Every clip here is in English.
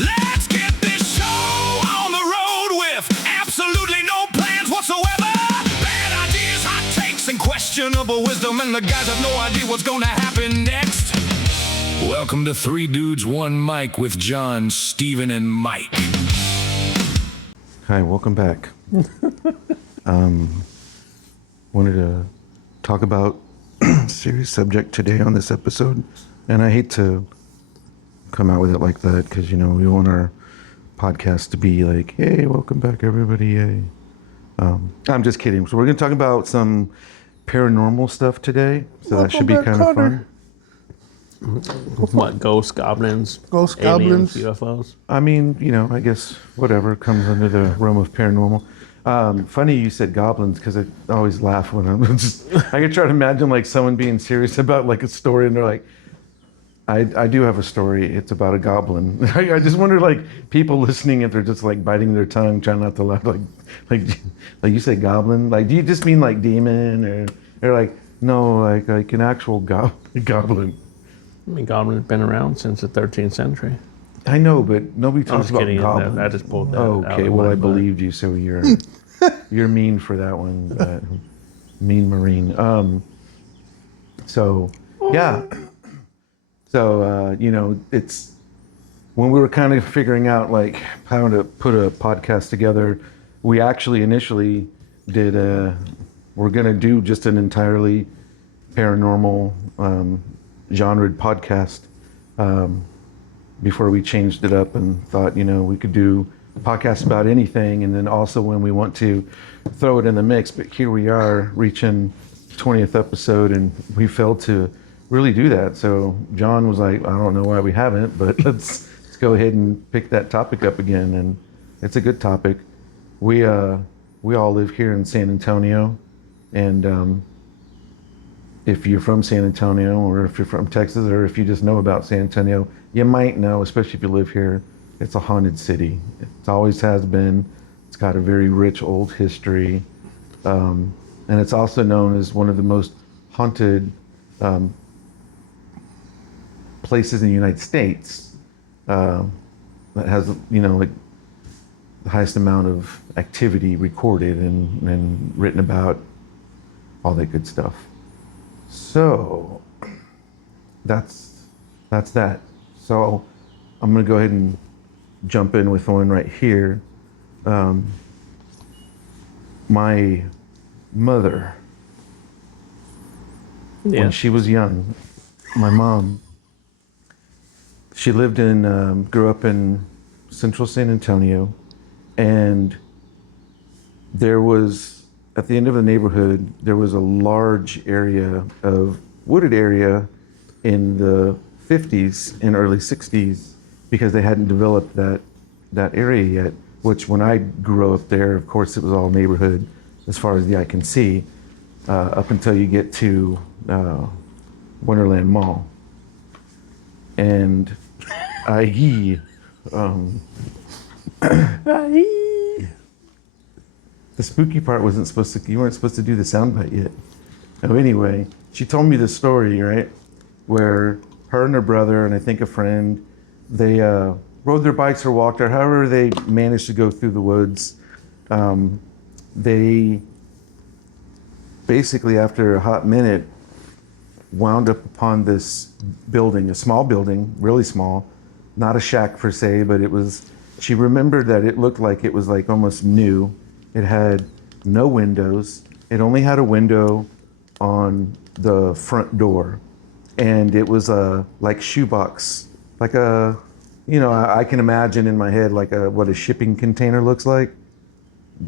Let's get this show on the road with absolutely no plans whatsoever. Bad ideas, hot takes, and questionable wisdom, and the guys have no idea what's gonna happen next. Welcome to Three Dudes, One Mic with John, Steven, and Mike. Hi, welcome back. Wanted to talk about a serious subject today on this episode, and I hate to come out with it like that because, you know, we want our podcast to be like, hey, welcome back, everybody, yay. I'm just kidding. So we're going to talk about some paranormal stuff today, so that should be kind of fun. What, ghosts, goblins, goblins, UFOs? I mean, you know, I guess whatever comes under the realm of paranormal. Funny you said goblins, because I always laugh when I'm just, I can try to imagine like someone being serious about like a story and they're like, I do have a story, it's about a goblin. I just wonder like people listening if they're just like biting their tongue, trying not to laugh, like you said goblin, like do you just mean like demon or like, no, like an actual goblin? I mean, goblins have been around since the 13th century. I know, but nobody talks about kidding. goblins. I just pulled that out. Okay, well, I believed you, so you're mean for that one, mean Marine. So yeah, so you know, it's when we were kind of figuring out like how to put a podcast together. We actually initially did we're gonna do just an entirely paranormal genre podcast. Before we changed it up and thought, you know, we could do a podcast about anything, and then also when we want to throw it in the mix. But here we are reaching 20th episode and we failed to really do that. So John was like, I don't know why we haven't, but let's go ahead and pick that topic up again. And it's a good topic. We all live here in San Antonio, and if you're from San Antonio, or if you're from Texas, or if you just know about San Antonio, you might know, especially if you live here, it's a haunted city. It always has been. It's got a very rich old history. And it's also known as one of the most haunted places in the United States that has, you know, like the highest amount of activity recorded and written about, all that good stuff. So that's that. So I'm gonna go ahead and jump in with one right here. My mother, when she was young, my mom, she lived in, grew up in central San Antonio, and there was, at the end of the neighborhood, there was a large area of wooded area in the 50s and early 60s, because they hadn't developed that area yet, which when I grew up there, of course, it was all neighborhood as far as the eye can see, up until you get to Wonderland Mall. And the spooky part wasn't you weren't supposed to do the soundbite yet. Oh, anyway, she told me this story, right, where her and her brother, and I think a friend, they rode their bikes or walked, or however they managed to go through the woods. They basically, after a hot minute, wound up upon this building, a small building, really small, not a shack per se, but it was, she remembered that it looked like it was like almost new. It had no windows. It only had a window on the front door. And it was a like shoebox, like a, you know, I can imagine in my head like what a shipping container looks like.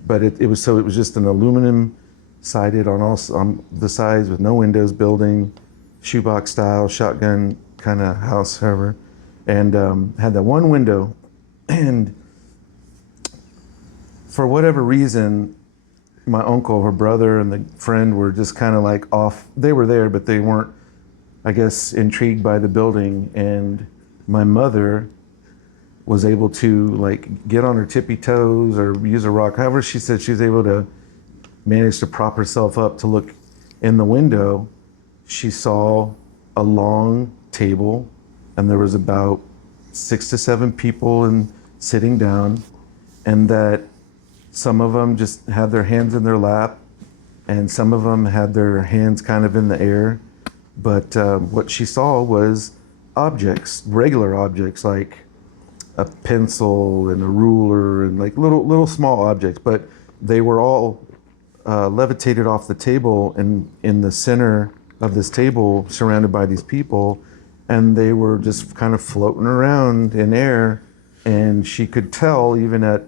But it was just an aluminum sided on the sides with no windows building, shoebox style, shotgun kind of house, however. And had that one window. And for whatever reason, my uncle, her brother, and the friend were just kind of like off. They were there, but they weren't, I guess, intrigued by the building. And my mother was able to like get on her tippy toes or use a rock. However, she said she was able to manage to prop herself up to look in the window. She saw a long table, and there was about 6 to 7 people and sitting down, and that some of them just had their hands in their lap, and some of them had their hands kind of in the air. But what she saw was objects, regular objects, like a pencil and a ruler and like little small objects, but they were all levitated off the table and in the center of this table, surrounded by these people, and they were just kind of floating around in air. And she could tell, even at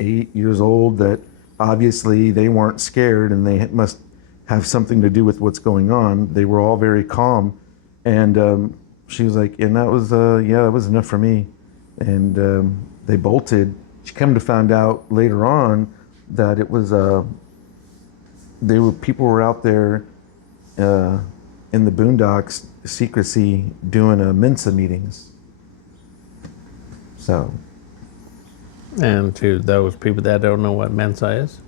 8 years old, that obviously they weren't scared and they must have something to do with what's going on. They were all very calm, and she was like, and that was that was enough for me. And they bolted. She came to find out later on that it was people were out there in the boondocks, secrecy, doing Mensa meetings. So. And to those people that don't know what Mensa is?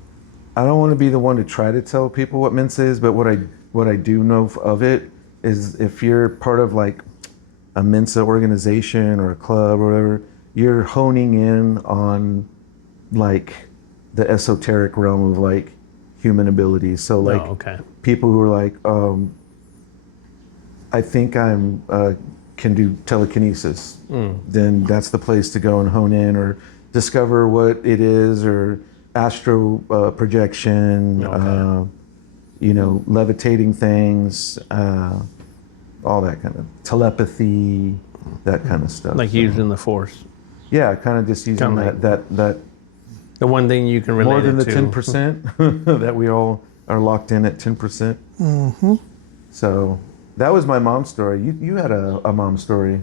I don't want to be the one to try to tell people what Mensa is, but what I do know of it is, if you're part of like a Mensa organization or a club or whatever, you're honing in on like the esoteric realm of like human abilities. So like people who are like, I think I'm can do telekinesis, then that's the place to go and hone in, or discover what it is, or astro projection, levitating things, all that kind of telepathy, that kind of stuff. Like using the force. Yeah, kind of just using that. The one thing you can relate more than it the to. 10% that we all are locked in at 10%. Mm-hmm. So that was my mom's story. You had a mom story.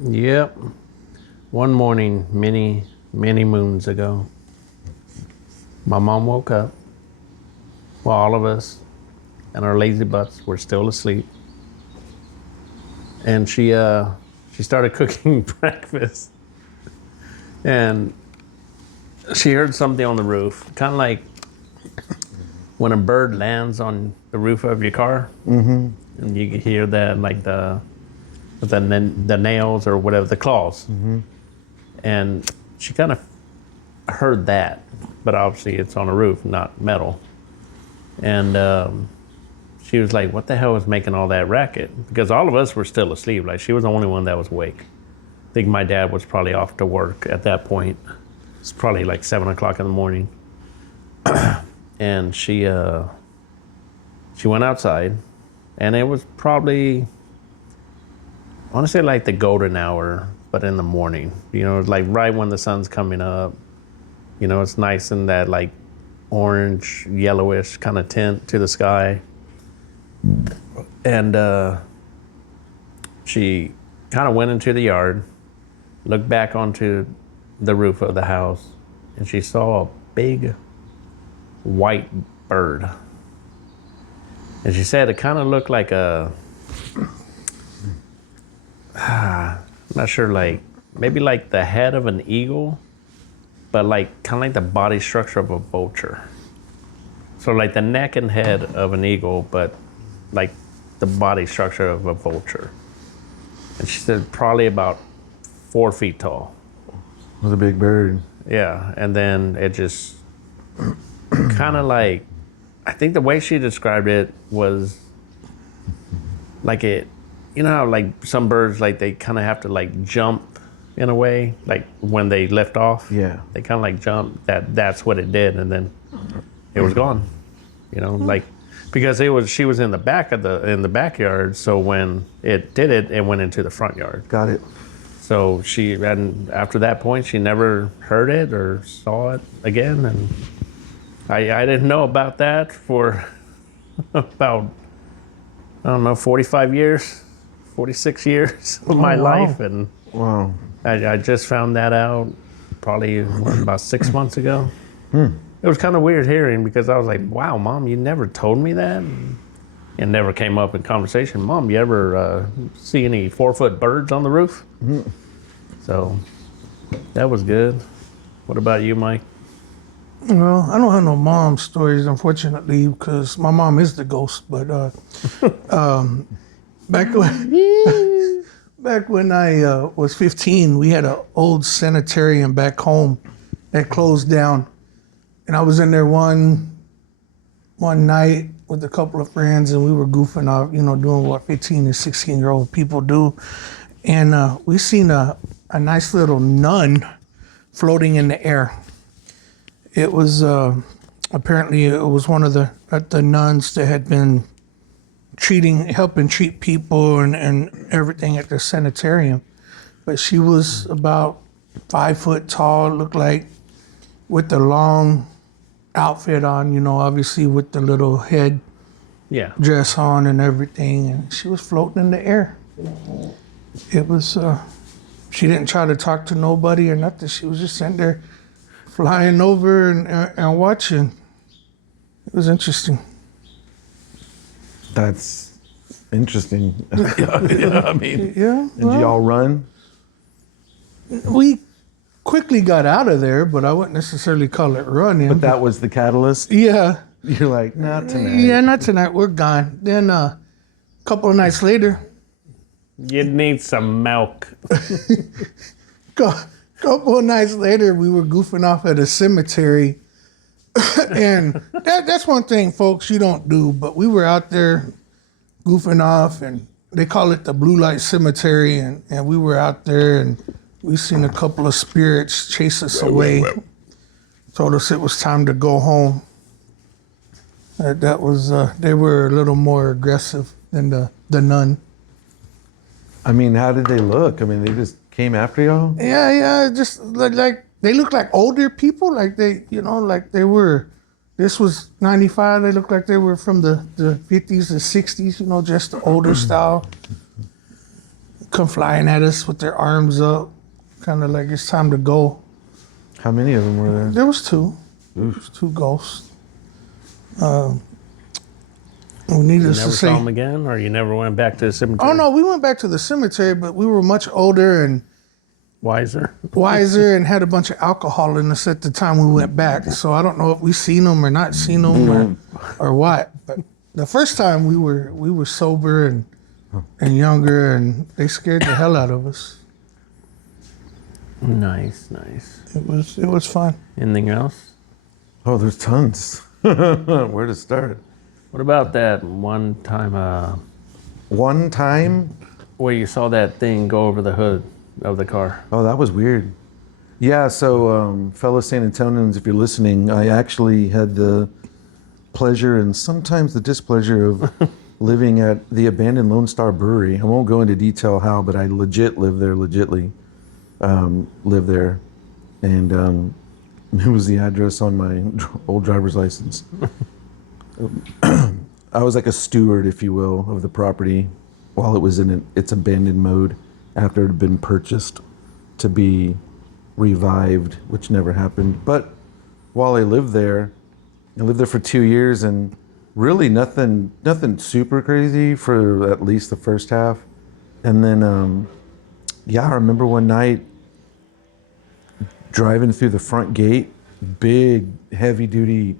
Yep. One morning, many moons ago, my mom woke up while all of us and our lazy butts were still asleep. And she started cooking breakfast. And she heard something on the roof, kind of like when a bird lands on the roof of your car, and you can hear that, like the nails or whatever, the claws. And she kind of heard that, but obviously it's on a roof, not metal. And she was like, what the hell is making all that racket? Because all of us were still asleep. Like, she was the only one that was awake. I think my dad was probably off to work at that point. It's probably like 7 o'clock in the morning. And she went outside, and it was probably, I want to say like the golden hour, but in the morning. It's like right when the sun's coming up. It's nice in that like orange, yellowish kind of tint to the sky. And she kind of went into the yard, looked back onto the roof of the house, and she saw a big white bird. And she said it kind of looked like I'm not sure, like maybe like the head of an eagle, but like kind of like the body structure of a vulture. So like the neck and head of an eagle, but like the body structure of a vulture. And she said probably about 4 feet tall. It was a big bird. Yeah, and then it just kind of like, I think the way she described it was like it, how like some birds, like they kind of have to like jump in a way, like when they lift off. Yeah. They kind of like jump. That's what it did, and then it was gone. Like, because she was in the backyard, so when it did it, it went into the front yard. Got it. So and after that point, she never heard it or saw it again. And I didn't know about that for about, 45 years, 46 years of my life. And wow. I just found that out probably about 6 months ago. It was kind of weird hearing, because I was like, wow, Mom, you never told me that. It never came up in conversation. Mom, you ever see any 4-foot birds on the roof? So that was good. What about you, Mike? Well, I don't have no mom stories, unfortunately, because my mom is the ghost. But back when Back when I was 15, we had an old sanitarium back home that closed down. And I was in there one night with a couple of friends, and we were goofing off, doing what 15 and 16-year-old people do. And we seen a nice little nun floating in the air. It was apparently it was one of the nuns that had been helping treat people and everything at the sanitarium. But she was about 5 foot tall, looked like, with the long outfit on, obviously with the little head Yeah. dress on and everything, and she was floating in the air. It was, she didn't try to talk to nobody or nothing. She was just sitting there flying over and watching. It was interesting. That's interesting. Yeah, I mean, Yeah. did you all run? We quickly got out of there, but I wouldn't necessarily call it running. But that was the catalyst. yeah. You're like, not tonight. Yeah, not tonight. We're gone. Then a couple of nights later, You need some milk. couple of nights later, we were goofing off at a cemetery. And that's one thing, folks, you don't do. But we were out there goofing off, and they call it the Blue Light Cemetery. And we were out there, and we seen a couple of spirits chase us away. Told us it was time to go home. That was they were a little more aggressive than the nun. I mean, how did they look? I mean, they just came after y'all? Yeah, just like they look like older people, like like they were. This was 95. They looked like they were from the 50s and 60s, just the older style. Come flying at us with their arms up, kind of like it's time to go. How many of them were there? There was two. There was two ghosts. You Needless never to say. saw them again, or you never went back to the cemetery? Oh no, we went back to the cemetery, but we were much older and Wiser. wiser and had a bunch of alcohol in us at the time we went back. So I don't know if we seen them or not seen them or what. But the first time we were sober and younger, and they scared the hell out of us. Nice. It was fun. Anything else? Oh, there's tons. Where to start? What about that one time One time? where you saw that thing go over the hood of the car? Oh, that was weird. Yeah, so fellow Sanitariums, if you're listening, I actually had the pleasure and sometimes the displeasure of living at the abandoned Lone Star Brewery. I won't go into detail how, but I lived there. And it was the address on my old driver's license. I was like a steward, if you will, of the property while it was in its abandoned mode after it had been purchased to be revived, which never happened. But while I lived there for 2 years, and really nothing super crazy for at least the first half. And then, I remember one night driving through the front gate, big, heavy-duty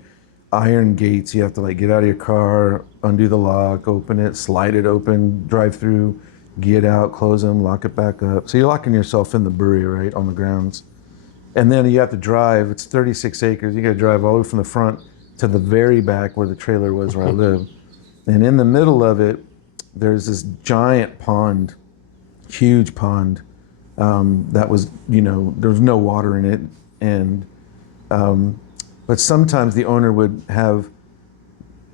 iron gates. You have to get out of your car, undo the lock, open it, slide it open, drive through, get out, close them, lock it back up. So you're locking yourself in the brewery, right, on the grounds. And then you have to drive. It's 36 acres. You got to drive all the way from the front to the very back where the trailer was where I lived. And in the middle of it, there's this giant pond, huge pond. That was, there was no water in it. And, but sometimes the owner would have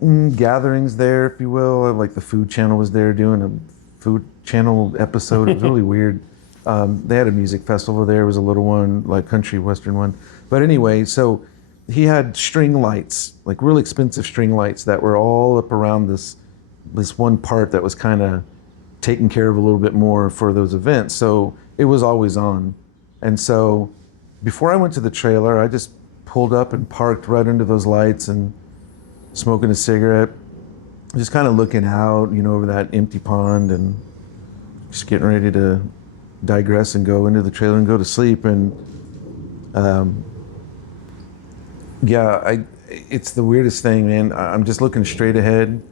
gatherings there, if you will. Like the Food Channel was there doing a Food Channel episode. It was really weird. They had a music festival there. It was a little one, like country western one. But anyway, so he had string lights, like really expensive string lights that were all up around this one part that was kind of taken care of a little bit more for those events. So it was always on. And so before I went to the trailer, I just pulled up and parked right under those lights and smoking a cigarette, just kind of looking out, over that empty pond and just getting ready to digress and go into the trailer and go to sleep. And it's the weirdest thing, man. I'm just looking straight ahead,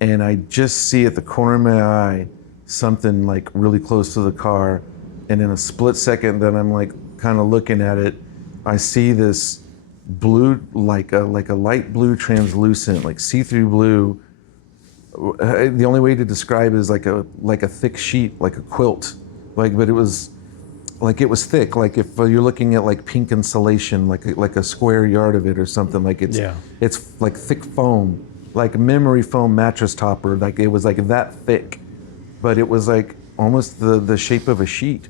and I just see at the corner of my eye something like really close to the car. And in a split second that I'm like kind of looking at it, I see this blue, like a light blue translucent, like see-through blue. The only way to describe it is like a thick sheet, like a quilt. But it was thick. Like if you're looking at like pink insulation, like a square yard of it or something. Like it's like thick foam, like memory foam mattress topper. Like it was like that thick, but it was like almost the shape of a sheet.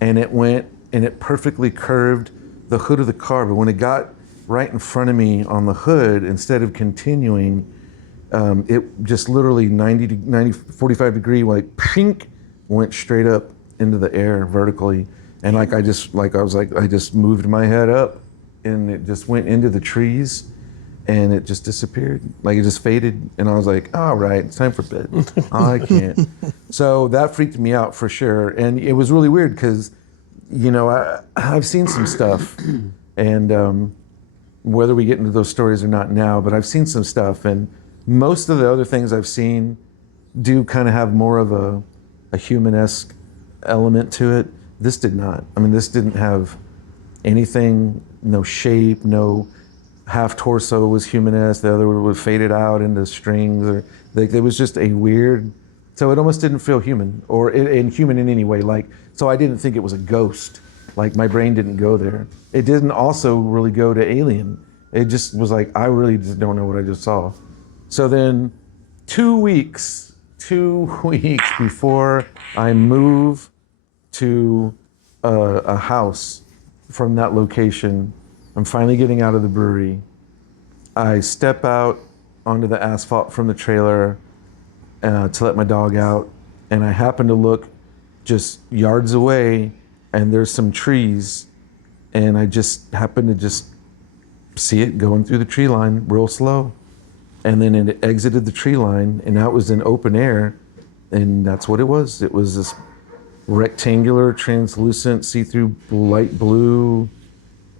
And it went and it perfectly curved the hood of the car. But when it got right in front of me on the hood, instead of continuing, it just literally 45 degree, like pink, went straight up into the air vertically. And I just moved my head up and it just went into the trees and it just disappeared. Like it just faded. And I was like, all right, it's time for bed. I can't. So that freaked me out for sure. And it was really weird because, you know, I've seen some stuff and whether we get into those stories or not now, but I've seen some stuff, and most of the other things I've seen do kind of have more of a human-esque element to it. This did not. I mean, this didn't have anything, no shape, no half torso was human-esque, the other was faded out into strings, or like it was just a weird, so it almost didn't feel human or human in any way. Like, so I didn't think it was a ghost. Like my brain didn't go there. It didn't also really go to alien. It just was like, I really just don't know what I just saw. So then 2 weeks before I move to a house from that location, I'm finally getting out of the brewery. I step out onto the asphalt from the trailer to let my dog out, and I happen to look just yards away, and there's some trees, and I just happen to just see it going through the tree line real slow. And then it exited the tree line, and that was in open air, and that's what it was. It was this rectangular, translucent, see-through light blue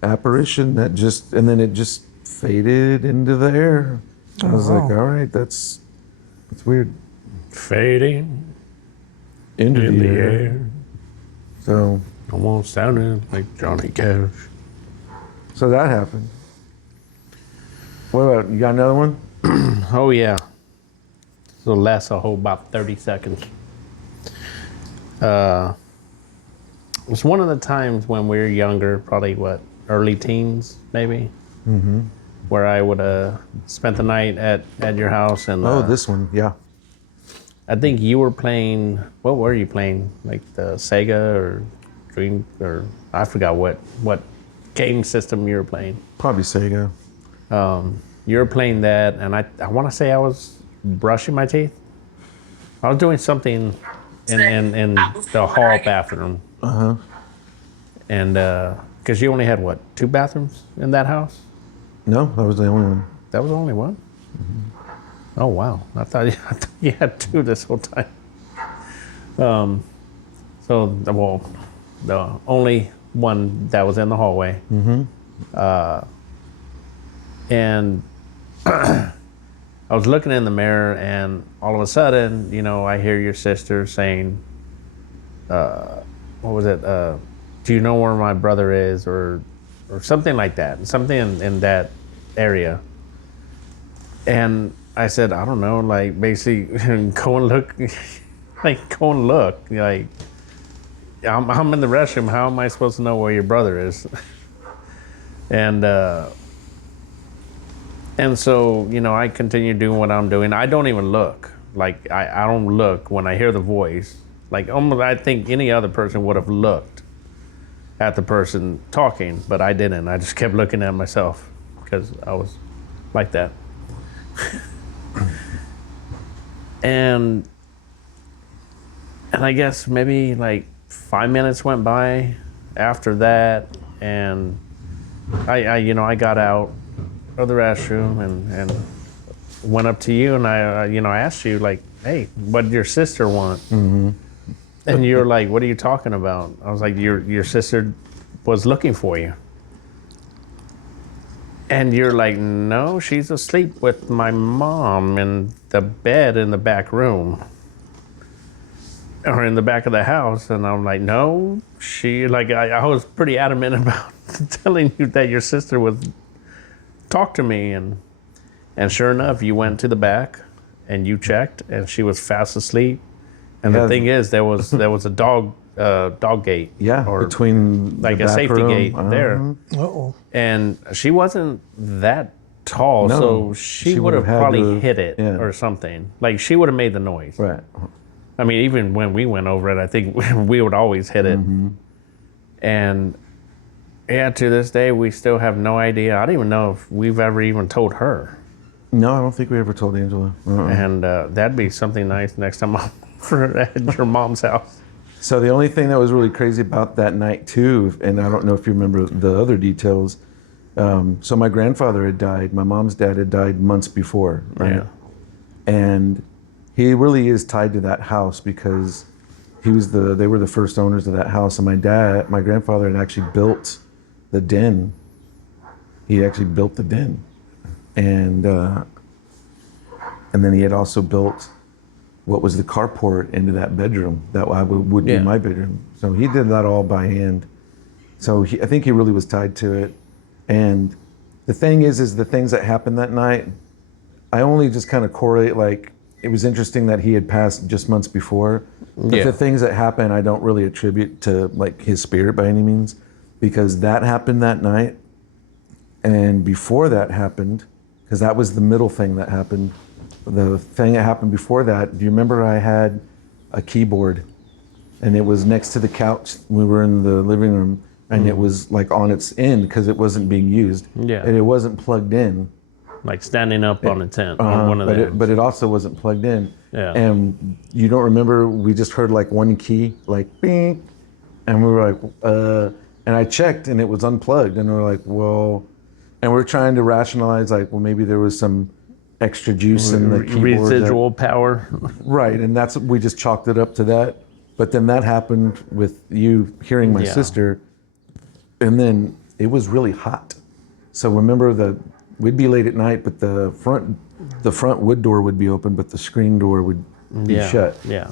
apparition that just, and then it just faded into the air. I was like, all right, that's weird. Fading Into in the the air. air. So Almost sounding like Johnny Cash. So that happened. What about, you got another one? Oh yeah. So it lasts a whole about 30 seconds. It was one of the times when we were younger, probably early teens maybe, where I would spent the night at your house, and This one, yeah. I think you were playing. What were you playing? Like the Sega or Dream, or I forgot what game system you were playing. Probably Sega. You were playing that, and I want to say I was brushing my teeth. I was doing something in the hall bathroom. And because you only had what, 2 bathrooms in that house? No, that was the only one. That was the only one? Oh wow! I thought you had 2 this whole time. So the only one that was in the hallway. And I was looking in the mirror, and all of a sudden, you know, I hear your sister saying, what was it? Do you know where my brother is, or something like that? Something in that area. And I said, I don't know, like basically go and look, like go and look. Like I'm in the restroom. How am I supposed to know where your brother is? And so, you know, I continue doing what I'm doing. I don't even look. Like, I don't look when I hear the voice. Like, almost, I think any other person would have looked at the person talking, but I didn't. I just kept looking at myself because I was like that. And I guess maybe like 5 minutes went by after that, and I got out of the restroom and went up to you, and I asked you, like, hey, what did your sister want? And you were like, what are you talking about? I was like, your sister was looking for you. And you're like, no, she's asleep with my mom in the bed in the back room. or in the back of the house. And I'm like, no, I was pretty adamant about telling you that your sister would talk to me. And sure enough, you went to the back and you checked, and she was fast asleep. And the thing is, there was a dog gate. Yeah, or between like the a back safety room. gate there. Uh-oh. And she wasn't that tall, No, so she would have had probably to- hit it yeah. or something. Like, she would have made the noise. Right. I mean, even when we went over it, I think we would always hit it. Mm-hmm. And yeah, to this day, we still have no idea. I don't even know if we've ever even told her. No, I don't think we ever told Angela. And that'd be something nice next time I'm over at your mom's house. So the only thing that was really crazy about that night too, and I don't know if you remember the other details. So my grandfather had died. My mom's dad had died months before, right? Yeah. And he really is tied to that house because they were the first owners of that house. And my grandfather had actually built the den. He actually built the den. And then he had also built what was the carport into that bedroom that would be my bedroom. So he did that all by hand. So I think he really was tied to it. And the thing is the things that happened that night, I only just kind of correlate, like, it was interesting that he had passed just months before. But the things that happened, I don't really attribute to like his spirit by any means, because that happened that night. And before that happened, because that was the middle thing that happened. The thing that happened before that, do you remember I had a keyboard and it was next to the couch? We were in the living room and it was like on its end because it wasn't being used. Yeah. And it wasn't plugged in. Like standing up on a tent on one of them. But it also wasn't plugged in. Yeah. And you don't remember, we just heard like one key, like bing. And we were like, and I checked and it was unplugged. And we were like, well, and we're trying to rationalize, like, well, maybe there was some extra juice in the keyboard. Residual power. Right, and we just chalked it up to that. But then that happened with you hearing my sister, and then it was really hot. So remember we'd be late at night, but the front wood door would be open, but the screen door would be shut. Yeah.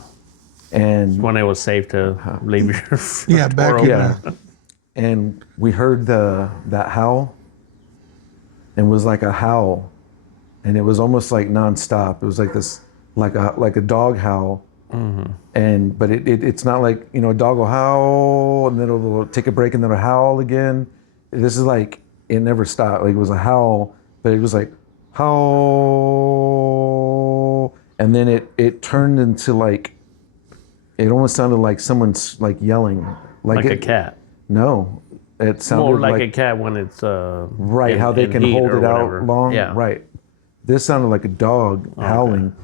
And When it was safe to leave your front back door in open. and we heard that howl, and it was like a howl, and it was almost like nonstop. It was like this, like a dog howl, but it's not like, a dog will howl and then it'll take a break and then it'll howl again. This is like it never stopped. Like it was a howl, but it was like howl, and then it turned into like, it almost sounded like someone's like yelling, Like a cat. No, it sounded More like a cat when it's right, how they in can heat hold or it whatever. out long. Yeah. Right. This sounded like a dog howling,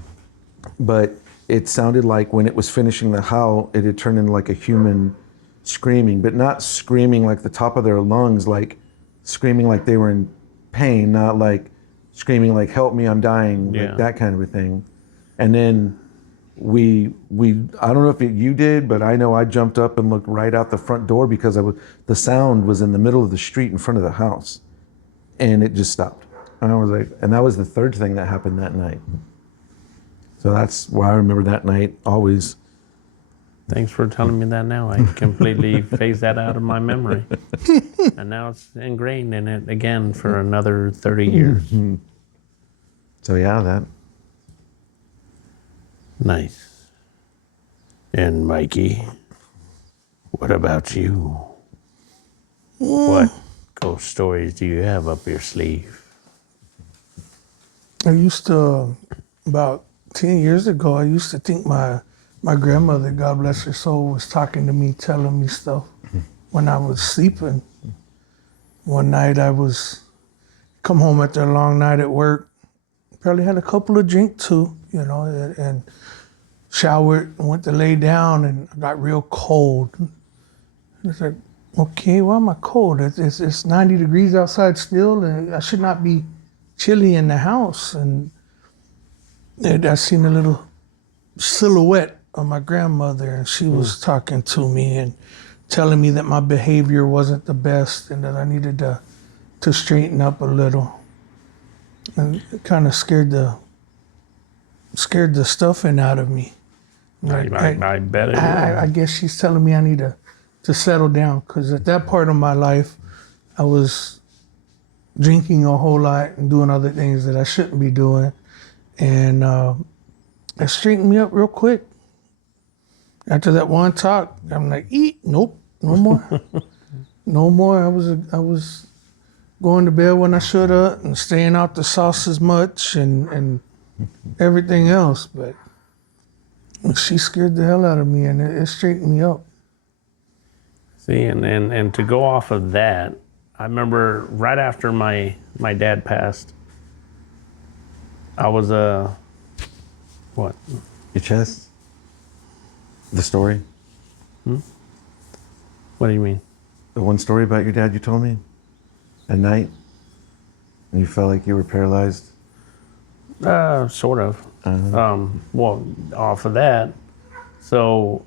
but it sounded like when it was finishing the howl, it had turned into like a human screaming, but not screaming like the top of their lungs, like screaming like they were in pain, not like screaming like "help me, I'm dying," like that kind of a thing. And then we I don't know if you did, but I know I jumped up and looked right out the front door because the sound was in the middle of the street in front of the house, and it just stopped. And I was like, and that was the third thing that happened that night. So that's why I remember that night always. Thanks for telling me that now. I completely phased that out of my memory. And now it's ingrained in it again for another 30 years. So yeah, that. Nice. And Mikey, what about you? What ghost stories do you have up your sleeve? I used to, about 10 years ago, I used to think my grandmother, God bless her soul, was talking to me, telling me stuff when I was sleeping. One night I come home after a long night at work, probably had a couple of drinks too, and showered and went to lay down, and I got real cold. And it's like, okay, why am I cold? It's 90 degrees outside still, and I should not be chilly in the house. And I seen a little silhouette of my grandmother, and she was talking to me and telling me that my behavior wasn't the best and that I needed to straighten up a little. And it kind of scared the stuffing out of me. I bet it is. I guess she's telling me I need to settle down, because at that part of my life, I was drinking a whole lot and doing other things that I shouldn't be doing. And it straightened me up real quick. After that one talk, I'm like, nope, no more. No more. I was going to bed when I should have and staying out the sauce as much and everything else. But she scared the hell out of me, and it straightened me up. See, and to go off of that, I remember right after my dad passed, I was what? Your chest? The story? What do you mean? The one story about your dad you told me? At night? And you felt like you were paralyzed? Sort of. Well, off of that, so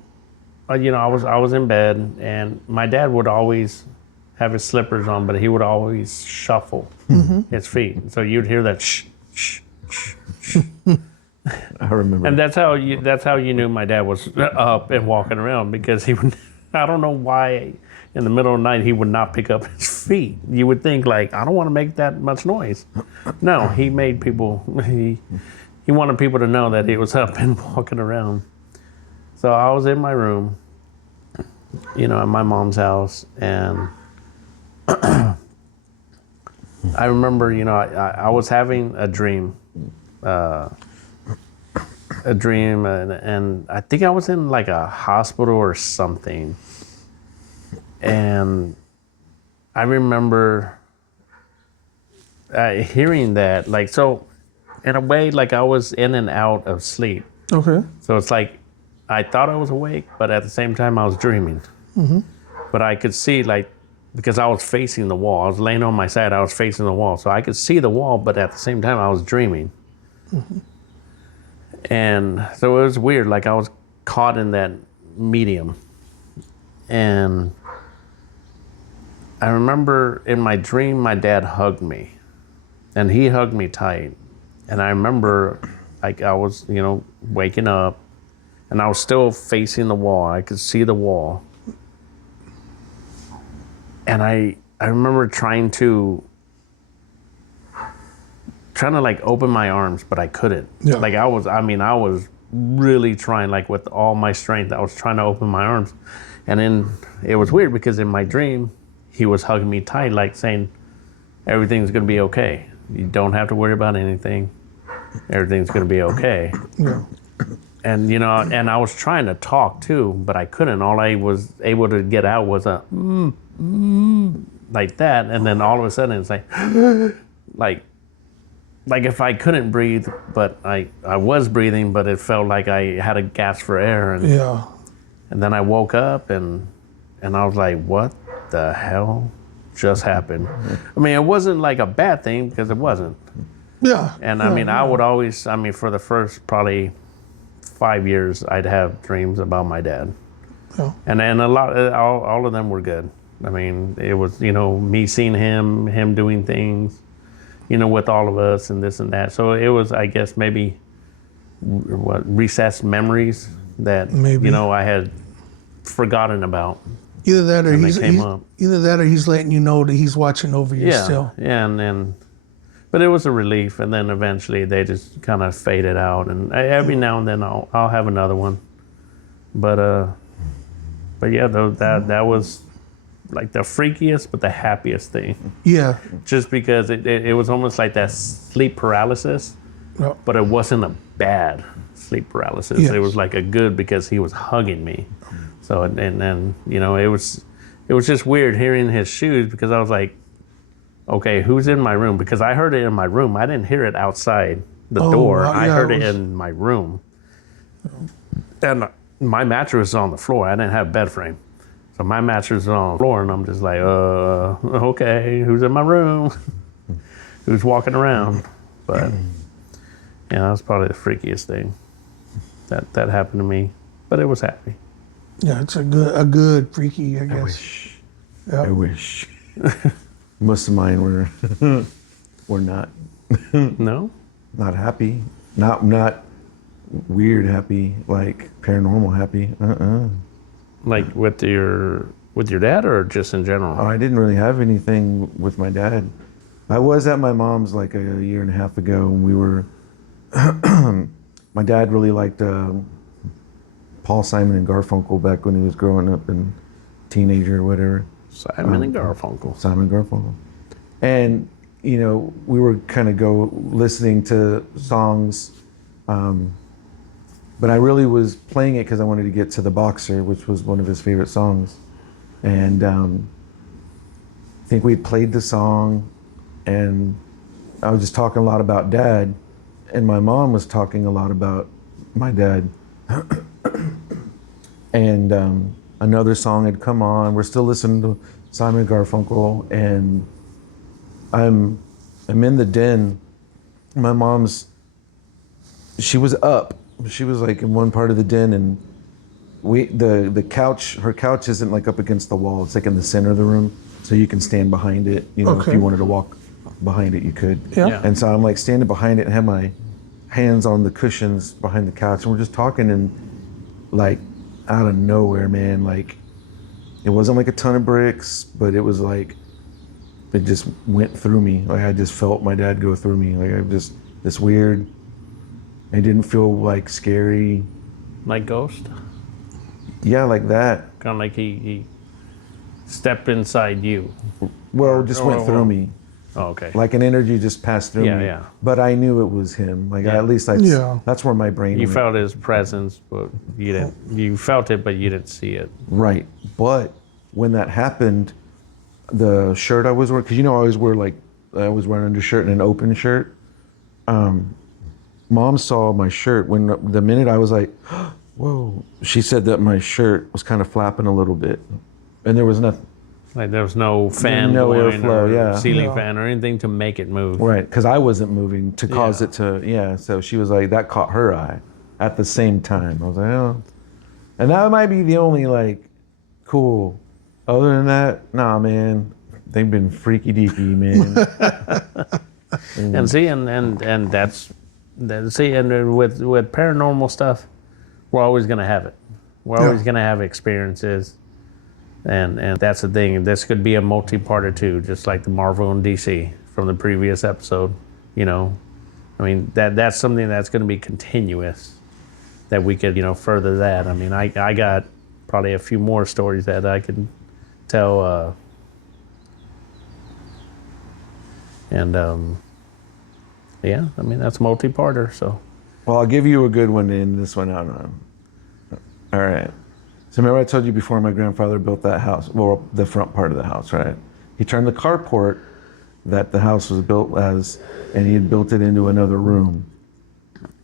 I was in bed, and my dad would always have his slippers on, but he would always shuffle his feet. So you'd hear that shh, shh, shh, shh. I remember. And that's how you knew my dad was up and walking around, because he would. I don't know why in the middle of the night he would not pick up his feet. You would think, like, I don't want to make that much noise. No, he made people. He wanted people to know that he was up and walking around. So I was in my room, at my mom's house, and I remember, I was having a dream. And I think I was in like a hospital or something. And I remember hearing that, like, so in a way, like I was in and out of sleep. Okay. So it's like I thought I was awake, but at the same time I was dreaming. But I could see, like, because I was facing the wall. I was laying on my side, I was facing the wall. So I could see the wall, but at the same time I was dreaming. And so it was weird, like I was caught in that medium. And I remember in my dream, my dad hugged me, and he hugged me tight. And I remember, like, I was, waking up, and I was still facing the wall. I could see the wall. And I remember trying to like open my arms, but I couldn't. Yeah. Like I was really trying, like with all my strength, I was trying to open my arms. And then it was weird, because in my dream, he was hugging me tight, like saying, everything's gonna be okay. You don't have to worry about anything. Everything's gonna be okay. Yeah. And and I was trying to talk too, but I couldn't. All I was able to get out was a like that, and then all of a sudden it's like if I couldn't breathe, but I was breathing, but it felt like I had a gasp for air. And Yeah. and then I woke up and I was like, what the hell just happened? I mean, it wasn't like a bad thing, because it wasn't. Yeah. And I mean, I would always, for the first probably 5 years, I'd have dreams about my dad. Yeah. And all of them were good. I mean, it was, me seeing him doing things, with all of us and this and that. So it was, I guess, maybe recessed memories that, Maybe. I had forgotten about. Either that, or And they came up. he's letting you know that he's watching over you still. Yeah, but it was a relief, and then eventually they just kind of faded out, and every now and then I'll have another one, but yeah, though that was like the freakiest but the happiest thing, Yeah. just because it was almost like that sleep paralysis, Yeah. but it wasn't a bad sleep paralysis. Yes. It was like a good, because he was hugging me. So and then it was just weird hearing his shoes, because I was like, okay, who's in my room? Because I heard it in my room. I didn't hear it outside the door. wow, I yeah, heard it it was- in my room. And my mattress was on the floor. I didn't have a bed frame. So my mattress was on the floor, and I'm just like, okay, who's in my room? Who's walking around? But yeah, that was probably the freakiest thing that happened to me. But it was happy. Yeah, it's a good freaky, I guess. I wish. Most of mine were not No? happy. Not weird happy, like paranormal happy. Like with your dad, or just in general? I didn't really have anything with my dad. I was at my mom's like a year and a half ago, and we were. My dad really liked Paul Simon and Garfunkel back when he was growing up and teenager or whatever. Simon and Garfunkel. Simon Garfunkel. And, you know, we were kind of listening to songs, but I really was playing it because I wanted to get to The Boxer, which was one of his favorite songs. And I think we played the song, and I was just talking a lot about Dad, and my mom was talking a lot about my dad. And another song had come on. We're still listening to Simon Garfunkel, and I'm in the den. My mom's, she was up. She was like in one part of the den, and the couch, her couch isn't like up against the wall. It's like in the center of the room, so you can stand behind it. You know, if you wanted to walk behind it, you could. Yeah. And so I'm like standing behind it and have my hands on the cushions behind the couch, and we're just talking, and like out of nowhere, man, like it wasn't like a ton of bricks, but it was like it just went through me. Like I just felt my dad go through me. Like I just this weird. It didn't feel like scary. Like ghost? Yeah, like that. Kind of like he stepped inside you. Well, it just went through me. Oh, okay. Like an energy just passed through me. Yeah. But I knew it was him. Like at least that's where my brain You went. felt his presence, but you didn't. You felt it, but you didn't see it. Right. But when that happened, the shirt I was wearing, because you know I always wear like, I was wearing an undershirt and an open shirt. Mom saw my shirt when the minute I was like, whoa, she said that my shirt was kind of flapping a little bit. And there was nothing. Like there was no fan, No blowing airflow, or ceiling fan or anything to make it move. Right, because I wasn't moving to cause it to, so she was like, that caught her eye at the same time. I was like, oh. And that might be the only, like, cool. Other than that, nah, man, they've been freaky deaky, man. And see, and with paranormal stuff, we're always gonna have it. We're always gonna have experiences. And that's the thing. This could be a multi-parter too, just like the Marvel and DC from the previous episode. You know, I mean that's something that's going to be continuous. That we could further that. I mean, I got probably a few more stories that I can tell. Yeah, I mean that's multi-parter. So. Well, I'll give you a good one to end this one out on. All right. So remember I told you before my grandfather built that house, well, the front part of the house, right? He turned the carport that the house was built as, and he had built it into another room.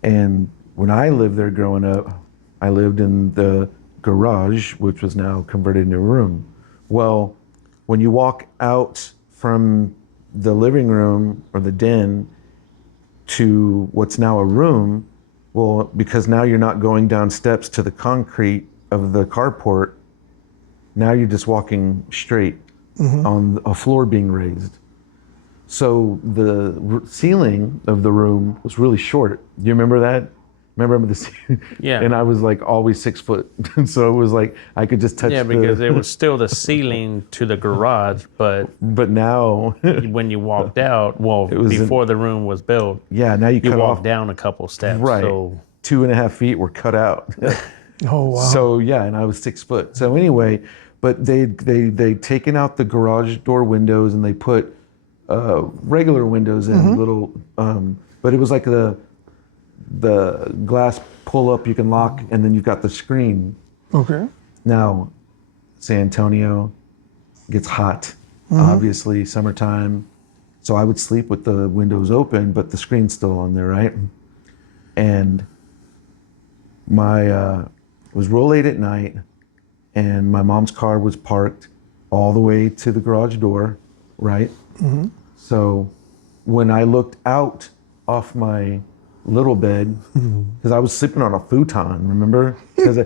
And when I lived there growing up, I lived in the garage, which was now converted into a room. Well, when you walk out from the living room or the den to what's now a room, well, because now you're not going down steps to the concrete of the carport, now you're just walking straight on a floor being raised. So the ceiling of the room was really short. Do you remember that? Remember the ceiling? Yeah. And I was like always 6 foot. So it was like I could just touch because it was still the ceiling to the garage, but now when you walked out, before the room was built, now you cut walked off down a couple steps. Right. So 2.5 feet were cut out. Oh, wow. So and I was 6 foot. So anyway, but they'd taken out the garage door windows and they put regular windows in little, but it was like the glass pull up you can lock, and then you've got the screen. Okay. Now, San Antonio gets hot, obviously summertime. So I would sleep with the windows open, but the screen's still on there, right? And it was real late at night, and my mom's car was parked all the way to the garage door, right? So when I looked out off my little bed, because I was sleeping on a futon, remember? Because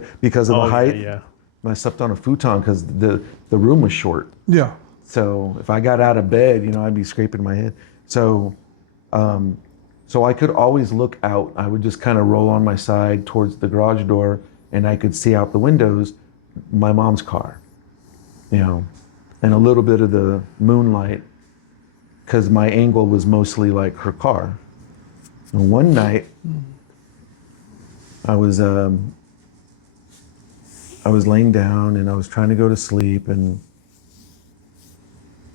of the height. Yeah. I slept on a futon because the room was short. Yeah. So if I got out of bed, I'd be scraping my head. So So I could always look out. I would just kind of roll on my side towards the garage door, and I could see out the windows my mom's car, you know, and a little bit of the moonlight, because my angle was mostly like her car. And one night, I was laying down and I was trying to go to sleep, and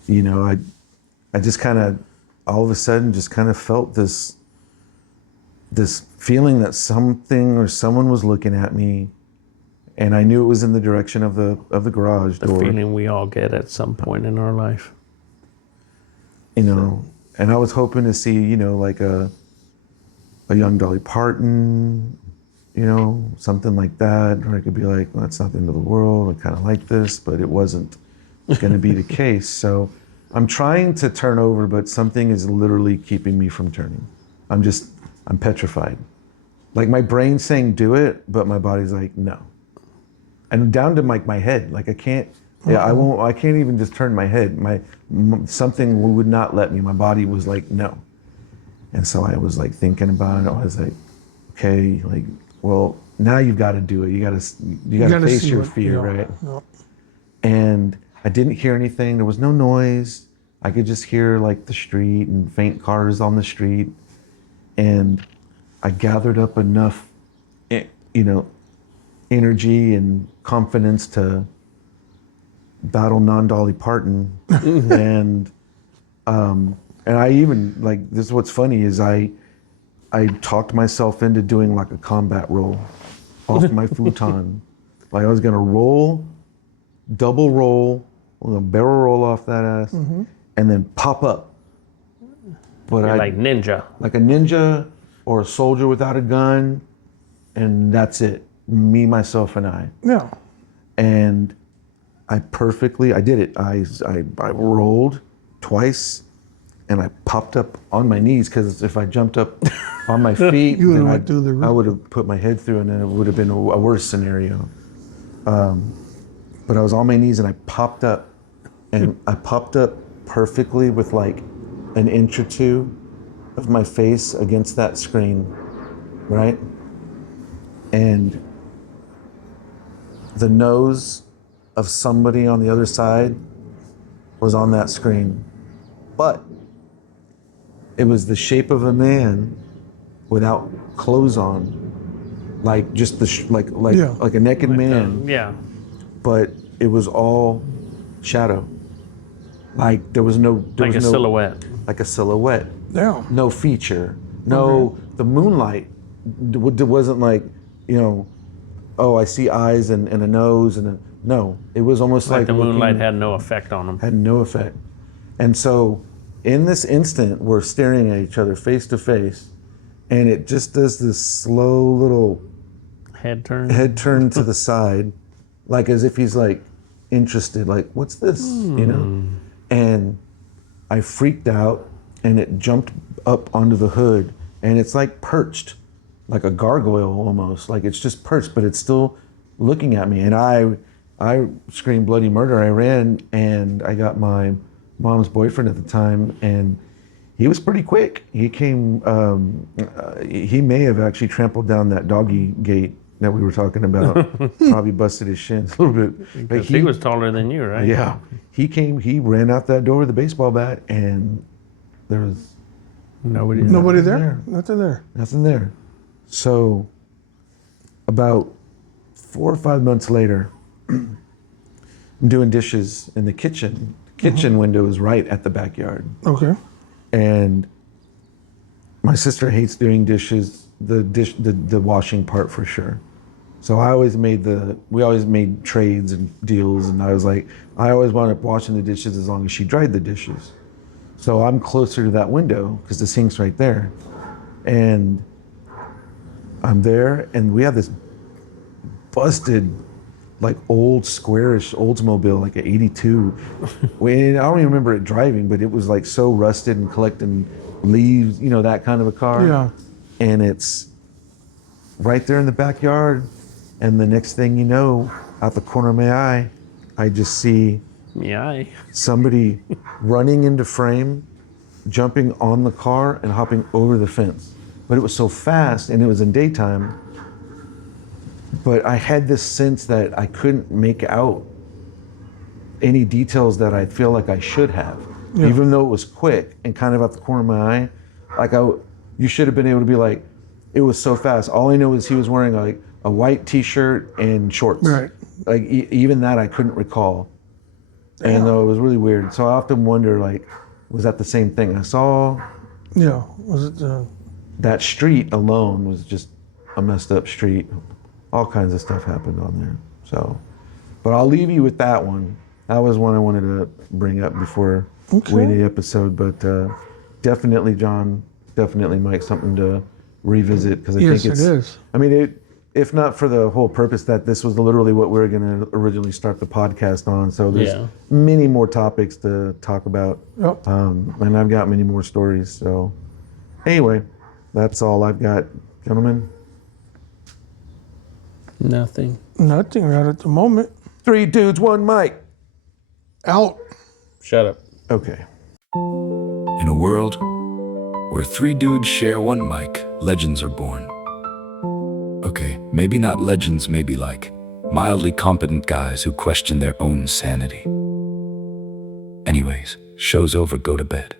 you know, I just kind of all of a sudden just kind of felt this feeling that something or someone was looking at me, and I knew it was in the direction of the garage door. The feeling we all get at some point in our life. You know, and I was hoping to see, you know, like a young Dolly Parton, you know, something like that, or I could be like, well, that's not the end of the world. I kind of like this, but it wasn't going to be the case. So I'm trying to turn over, but something is literally keeping me from turning. I'm petrified. Like my brain's saying do it, but my body's like no. And down to my head, like I can't. Yeah, I can't even just turn my head. Something would not let me. My body was like no. And so I was like thinking about it. I was like, okay, like, well, now you've got to do it. You got to face your fear, right? Yeah. And I didn't hear anything. There was no noise. I could just hear like the street and faint cars on the street. And I gathered up enough, you know, energy and confidence to battle non-Dolly Parton. And I even, like, this is what's funny is I talked myself into doing like a combat roll off my futon. Like I was gonna roll, double roll, a barrel roll off that ass, and then pop up. But You're like ninja. like a ninja or a soldier without a gun, and that's it. Me, myself, and I. Yeah. And I did it. I rolled twice, and I popped up on my knees, because if I jumped up on my feet, You then went through the roof. I would have put my head through, and then it would have been a worse scenario. But I was on my knees, and I popped up, and I popped up perfectly with like an inch or two of my face against that screen, right? And the nose of somebody on the other side was on that screen, but it was the shape of a man without clothes on, like just like a naked man, Yeah. but it was all shadow. Like there was no Silhouette. like a silhouette. Yeah. No feature. No, the moonlight wasn't like, you know, oh, I see eyes and a nose no. It was almost like The moonlight looking- had no effect on them. had no effect. And so in this instant, we're staring at each other face to face, and it just does this slow little Head turn. head turn to the side, like as if he's like interested, like, what's this, you know? And I freaked out, and it jumped up onto the hood, and it's like perched, like a gargoyle almost, like it's just perched, but it's still looking at me. And I screamed bloody murder. I ran, and I got my mom's boyfriend at the time, and he was pretty quick. He came, he may have actually trampled down that doggy gate that we were talking about, probably busted his shins a little bit. But He was taller than you, right? yeah, he ran out that door with a baseball bat, and there was Nobody. Nobody there? there. Nothing there. nothing there. So about 4 or 5 months later, I'm doing dishes in the kitchen. The kitchen window is right at the backyard. Okay. And my sister hates doing dishes, the washing part for sure. So we always made trades and deals, and I was like, I always wound up washing the dishes as long as she dried the dishes. So I'm closer to that window because the sink's right there. And I'm there, and we have this busted, like old squarish Oldsmobile, like an 82. I don't even remember it driving, but it was like so rusted and collecting leaves, you know, that kind of a car. Yeah. And it's right there in the backyard. And the next thing you know, out the corner of my eye, I just see Yeah. somebody running into frame, jumping on the car and hopping over the fence. But it was so fast, and it was in daytime. But I had this sense that I couldn't make out any details that I feel like I should have, even though it was quick and kind of at the corner of my eye. Like you should have been able to be like, it was so fast. All I know is he was wearing like a white T-shirt and shorts. Right. Like even that I couldn't recall, and it was really weird. So I often wonder, like, was that the same thing I saw? Yeah. Was it the? That street alone was just a messed up street. All kinds of stuff happened on there. So, but I'll leave you with that one. That was one I wanted to bring up before we end the episode. But definitely, John, definitely, Mike, something to revisit, because I think it's. It is. I mean, if not for the whole purpose that this was literally what we were going to originally start the podcast on. So there's many more topics to talk about. Yep. And I've got many more stories. So anyway, that's all I've got, gentlemen. Nothing. Nothing right at the moment. 3 dudes, 1 mic. Out. Shut up. Okay. In a world where 3 dudes share 1 mic, legends are born. Okay, maybe not legends, maybe like mildly competent guys who question their own sanity. Anyways, show's over, go to bed.